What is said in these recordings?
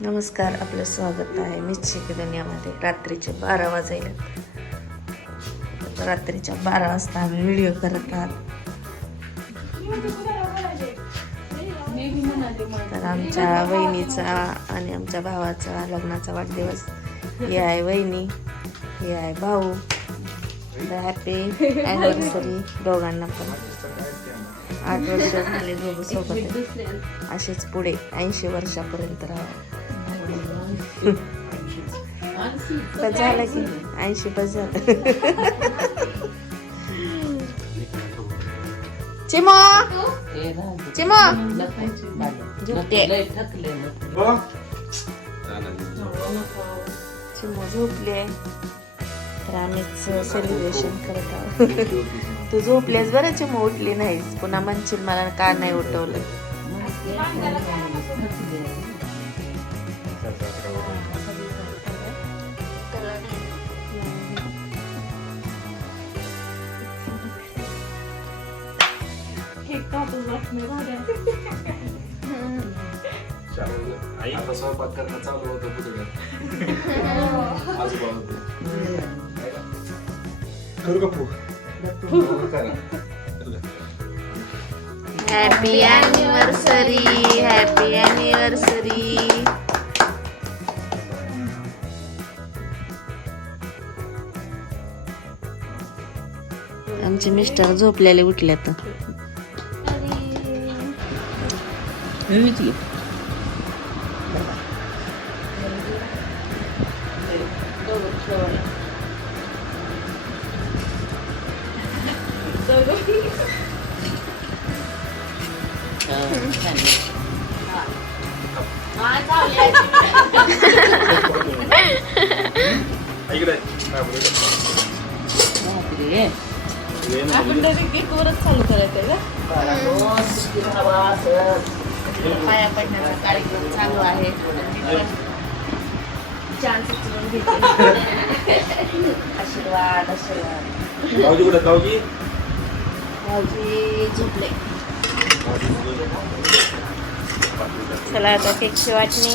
नमस्कार आपलं स्वागत आहे निश्चित दुनियामध्ये रात्रीचे बारा वाजायला. रात्रीच्या बारा वाजता आम्ही व्हिडिओ करत आहात. तर आमच्या वहिनीचा आणि आमच्या भावाचा लग्नाचा वाढदिवस. हे आहे वहिनी हे आहे भाऊ. हॅपी ॲनिव्हर्सरी दोघांना पण. आठ वर्ष झाले दोघं सोबत. असेच पुढे ऐंशी वर्षापर्यंत राहा बस झालं की ऐंशी बस झालं. चिमो! चिमो! झोपते. चिमो झोपले. तर आम्हीच सेलिब्रेशन करत. आहोत तू झोपलेस बरं चिमो उठली नाहीस. पुन्हा म्हणशील मला का नाही उठवलं? आई आता स्वयंपाक करणं चालू होतं पुढे. आजोबा होते करू का करा हॅपी अॅनिव्हर्सरी हॅपी अॅनिव्हर्सरी आमचे मिस्टर झोपलेले उठले तर इकडे आपण डायरेक्ट चालू करायचं का पाया पडण्याचा कार्यक्रम चालू आहे चान्स उचलून घेते आशीर्वाद आशीर्वाद भाऊजी झोपले. चला आता केकची वाटणी.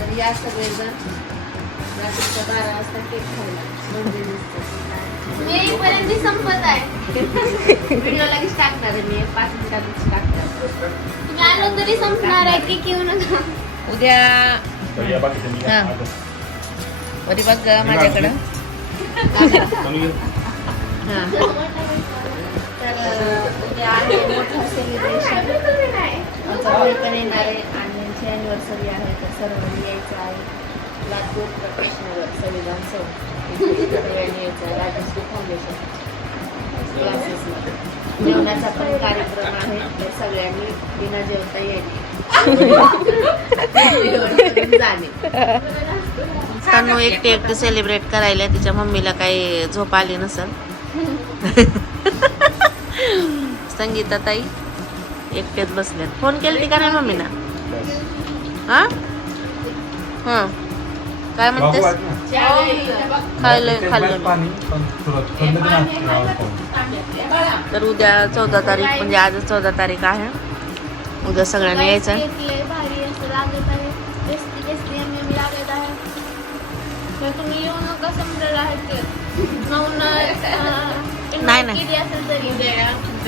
तर या सगळेजण रात्रीच्या बारा वाजता केक खायला. म्हणजे दिसतं. मी पर्यंत संपत आहे. व्हिडिओ लगेच टाकणार आहे मी. पाच मिनिटातच टाकणार. तुम्ही आलो तरी संपणार आहे की घेऊ नका उद्या हा. बघ माझ्याकडं. हा. तर उद्या आहे मोठं सेलिब्रेशन आमचा येणार आहे आणि यांची अॅनिव्हर्सरी आहे तर सर्वांनी यायचं आहे. संविधान यायचं राजश्री फाउंडेशन क्लासेसला जेवणाचा पण कार्यक्रम आहे तर सगळ्यांनी बिना जेवता यायचे जाणे तनु एकटी एकटी सेलिब्रेट करायला तिच्या मम्मीला काही झोप आली नसल. संगीता ताई एकटेच बसल्यात फोन केली का नाही मम्मीना हा? हा. काय म्हणतेस? खाल्लं खाल्लं. तर उद्या चौदा तारीख म्हणजे आज चौदा तारीख आहे. उद्या सगळ्यांनी यायचं नाही, नाही.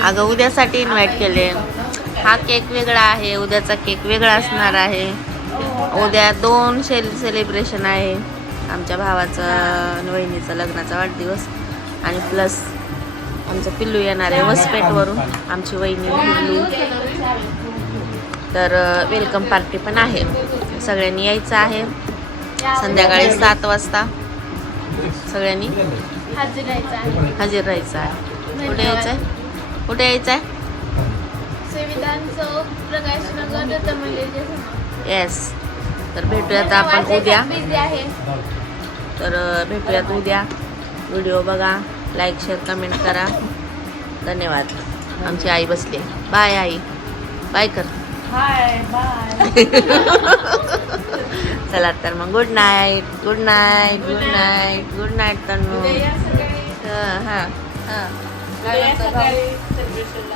अगं उद्यासाठी इन्व्हाइट केले. हा केक वेगळा आहे उद्याचा केक वेगळा असणार आहे. उद्या दोन शेल सेलिब्रेशन आहे. आमच्या भावाचा आणि वहिनीचा लग्नाचा वाढदिवस. आणि प्लस आमचं पिल्लू येणार आहे वसपेटवरून. आमची वहिनी पिल्लू. तर वेलकम पार्टी पण आहे. सगळ्यांनी यायचं आहे. संध्याकाळी सात वाजता. सगळ्यांनी हजर राहायचं आहे. कुठे यायचं आहे कुठे यायचं आहे प्रकाश नगर येस तर भेटूयात आपण उद्या. तर भेटूयात उद्या. व्हिडिओ बघा लाईक शेअर कमेंट करा. धन्यवाद. आमची आई बसली बाय आई. बाय कर. हाय बाय चला तर मग good night good night good night good night सकाळी हं, हां. हां.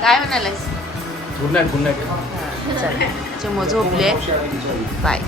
काय म्हणालास गुड नाईट गुड नाईट हां, चल झोपले बाय